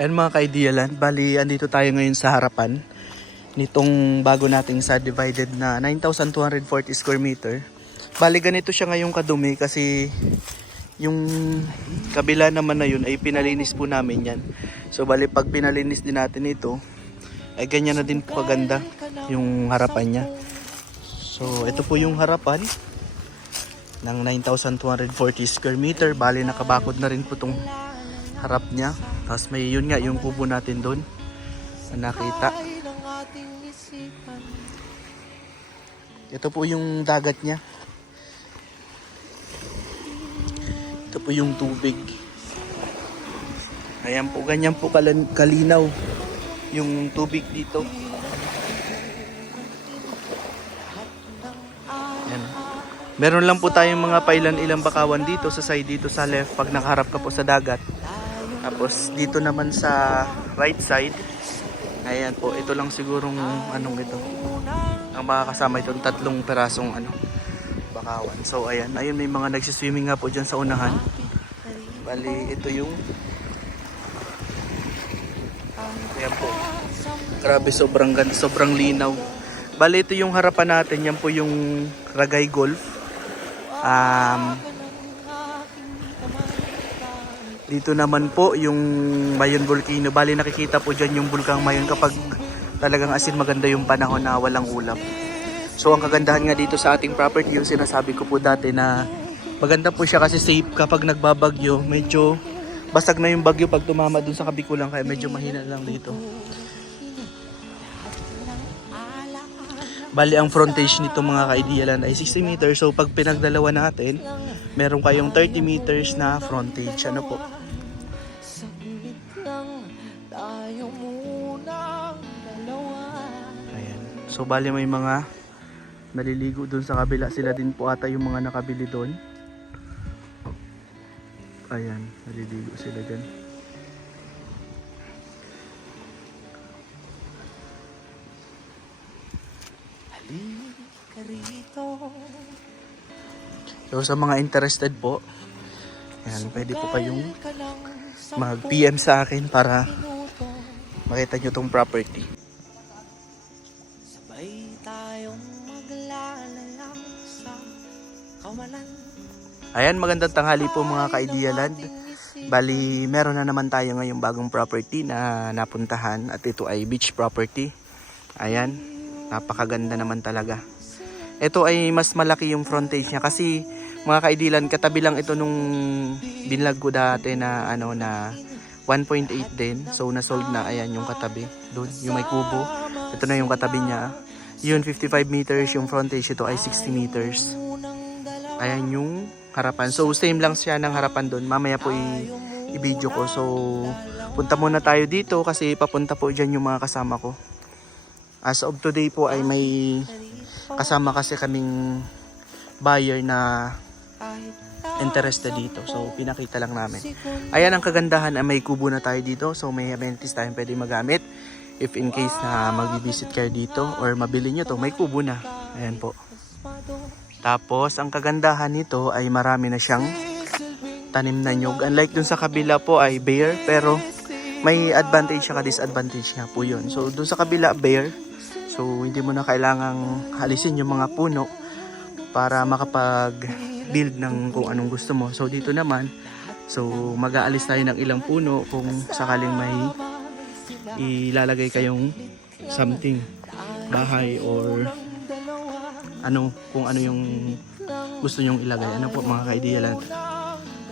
Ayan mga ka-Idealand, bali andito tayo ngayon sa harapan nitong bago nating subdivided na 9,240 square meter. Bali ganito siya ngayong kadumi kasi yung kabila naman na yun ay pinalinis po namin yan. So bali pag pinalinis din natin ito ay ganyan na din po kaganda yung harapan niya. So ito po yung harapan ng 9,240 square meter. Bali nakabakod na rin po tong harap niya. Tapos may yun nga yung kubo natin doon na nakita. Ito po yung dagat niya. Ito po yung tubig. Ayan po, ganyan po kalinaw yung tubig dito. Ayan. Meron lang po tayong mga pailan-ilang bakawan dito sa side dito sa left pag nakaharap ka po sa dagat. Tapos dito naman sa right side, ayan po, ito lang sigurong anong ito. Ang makakasama itong tatlong perasong bakawan. So ayan, ayun may mga nagsiswimming nga po dyan sa unahan. Bali ito yung ayan po. Grabe, sobrang linaw. Bali ito yung harapan natin, yan po yung Ragay Golf. Dito naman po yung Mayon Volcano. Bali nakikita po dyan yung bulkang Mayon kapag talagang asin maganda yung panahon na walang ulap. So ang kagandahan nga dito sa ating property, yung sinasabi ko po dati na maganda po siya kasi safe kapag nagbabagyo. Medyo basag na yung bagyo pag tumama dun sa Kabikulan kaya medyo mahina lang dito. Bali ang frontage nito mga ka-Idealand ay 60 meters. So pag pinagdalawa natin, meron kayong 30 meters na frontage. Ano po? Ayan. So bali may mga naliligo dun sa kabila. Sila din po ata yung mga nakabili dun. Ayan, naliligo sila dyan. So sa mga interested po, ayan, pwede po kayong mag-PM sa akin para makita nyo tong property. Sabay tayong maglalalang sa kawalan. Ayan, magandang tanghali po mga ka-Idealand. Bali, meron na naman tayo ngayong bagong property na napuntahan at ito ay beach property. Ayan, napakaganda naman talaga. Ito ay mas malaki yung frontage niya kasi mga ka-Idealand, katabi lang ito nung binlog ko dati na na 1.8 din. So na-sold na, ayan yung katabi. Doon, yung may kubo. Ito na yung katabi niya. Yun 55 meters, yung frontage ito ay 60 meters. Ayan yung harapan. So same lang siya ng harapan doon. Mamaya po i-video ko. So punta muna tayo dito kasi papunta po dyan yung mga kasama ko. As of today po ay may kasama kasi kaming buyer na interested dito. So pinakita lang namin. Ayan ang kagandahan, may kubo na tayo dito. So may amenities tayong pwede magamit. If in case na mag-visit kayo dito or mabili nyo to, may kubo na. Ayan po. Tapos ang kagandahan nito ay marami na siyang tanim na nyug. Unlike dun sa kabila po ay bare, pero may advantage siya, disadvantage nga po yun. So dun sa kabila bare, so hindi mo na kailangang halisin yung mga puno para makapag-build ng kung anong gusto mo. So dito naman, so mag-aalis tayo ng ilang puno kung sakaling may ilalagay kayong something, bahay or kung ano yung gusto nyong ilagay. Ano po mga ka-Idealand.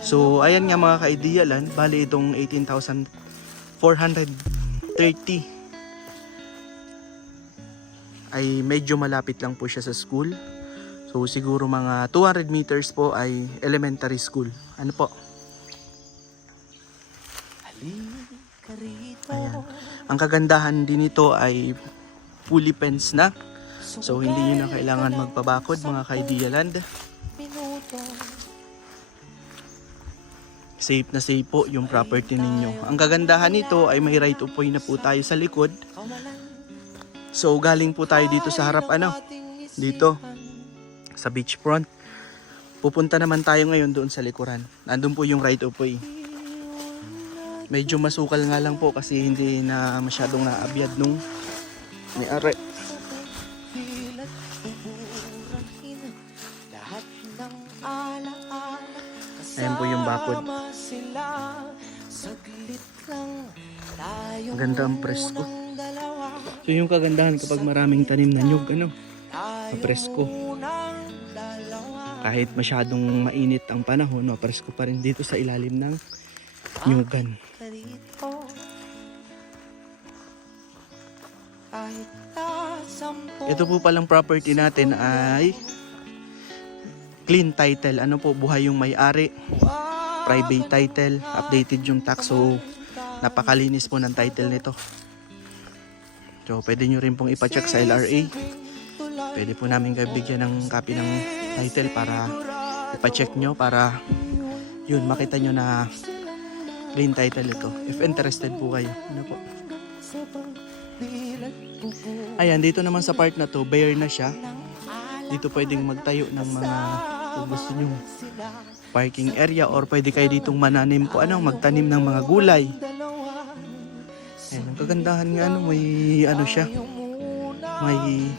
So ayan nga mga ka-Idealand, bali itong 18,430 ay medyo malapit lang po siya sa school. So siguro mga 200 meters po ay elementary school. Ano po? Ayan. Ang kagandahan din nito ay fully fenced na. So hindi nyo na kailangan magpabakod mga ka-Idealand. Safe na safe po yung property ninyo. Ang kagandahan nito ay may right of way na po tayo sa likod. So galing po tayo dito sa harap dito sa beachfront. Pupunta naman tayo ngayon doon sa likuran. Nandun po yung right of way. Medyo masukal nga lang po kasi hindi na masyadong naabyad nung may-ari. Ayan po yung bakod. Maganda ang presko. So yung kagandahan kapag maraming tanim na nyug, presko. Kahit masyadong mainit ang panahon, presko pa rin dito sa ilalim ng nyugan. Ito po palang property natin ay clean title. Ano po, buhay yung may-ari. Private title, updated yung tax. So, napakalinis po ng title nito. So, pwede nyo rin pong ipacheck sa LRA. Pwede po namin kayo bigyan ng copy ng title para ipacheck nyo para yun, makita nyo na clean title ito. If interested po kayo. Ano po? Ayan, dito naman sa part na to, bare na siya. Dito pwedeng magtayo ng mga kung gusto nyo parking area or pwede kayo ditong mananim po, magtanim ng mga gulay. Ayan, ang kagandahan nga, may siya, may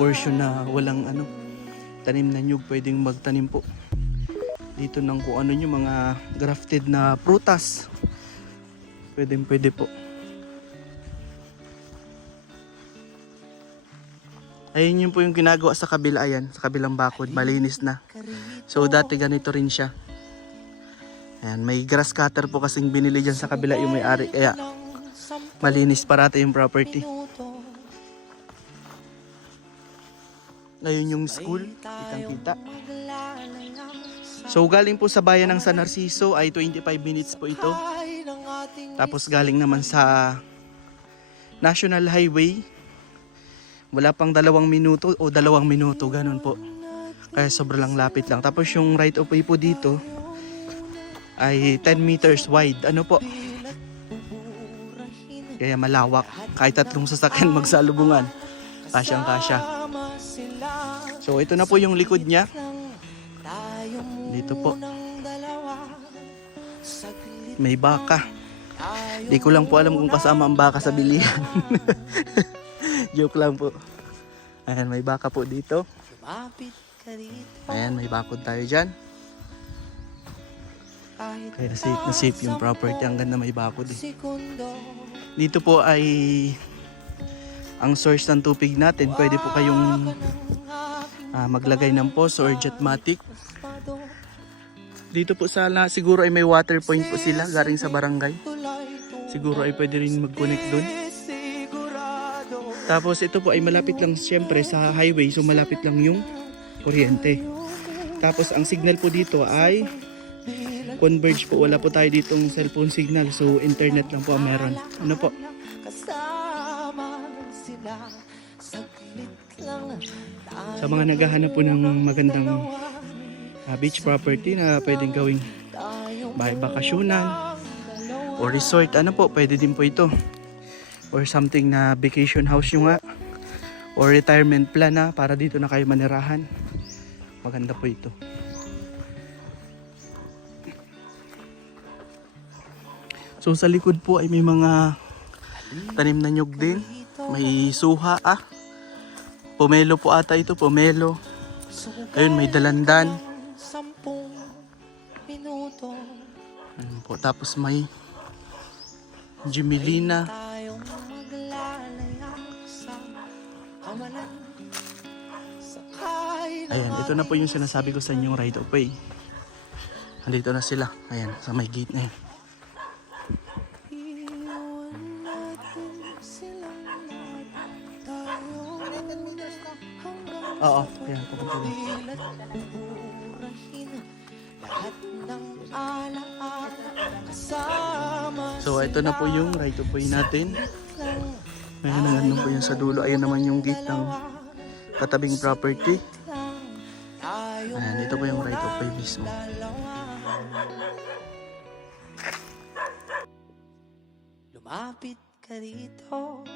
portion na walang tanim na nyug, pwedeng magtanim po dito ng kung nyo, mga grafted na prutas. Pwede po. Ayun yun po yung ginagawa sa kabila, ayan, sa kabilang bakod, malinis na. So dati ganito rin siya. Ayan, may grass cutter po kasing binili dyan sa kabila yung may-ari, kaya malinis parati yung property. Ngayon yung school, kitang-kita. So galing po sa bayan ng San Narciso ay 25 minutes po ito. Tapos galing naman sa National Highway, wala pang 2 minuto o 2 minuto, ganun po. Kaya sobrang lapit lang. Tapos yung right of way po dito ay 10 meters wide. Kaya malawak. Kahit 3 sasakyan magsalubungan, kasyang kasya. So ito na po yung likod niya. Dito po. May baka. Di ko lang po alam kung kasama ang baka sa bilihan. Joke lang po. Ayan, may baka po dito. Ayan, may bakod tayo dyan. Kaya safe na safe yung property. Ang ganda, may bakod eh. Dito po ay ang source ng tubig natin. Pwede po kayong maglagay ng poso or jetmatic. Dito po sana siguro ay may water point po sila galing sa barangay. Siguro ay pwede rin mag-connect dun. Tapos ito po ay malapit lang siyempre sa highway, so malapit lang yung kuryente. Tapos ang signal po dito ay converge po, wala po tayo ditong cellphone signal, so internet lang po ang meron. Ano po? Sa mga naghahanap po ng magandang beach property na pwedeng gawing bahay bakasyonan o resort, pwede din po ito. Or something na vacation house yung or retirement plan na para dito na kayo manirahan. Maganda po ito. So sa likod po ay may mga tanim na nyug din. May suha pomelo po ata ito, pomelo. Ayun, may dalandan. Ayun po, tapos may Jimilina. Ayan, ito na po yung sinasabi ko sa inyong right of way. Andito na sila. Ayan, sa may gate na yun. Oo, ayan, pupunta din. So, ito na po yung right of way natin. Ayan, po yung sa dulo. Ayan naman yung gate ng katabing property. Ayan, ito po yung right of way mismo. Lumapit ka rito.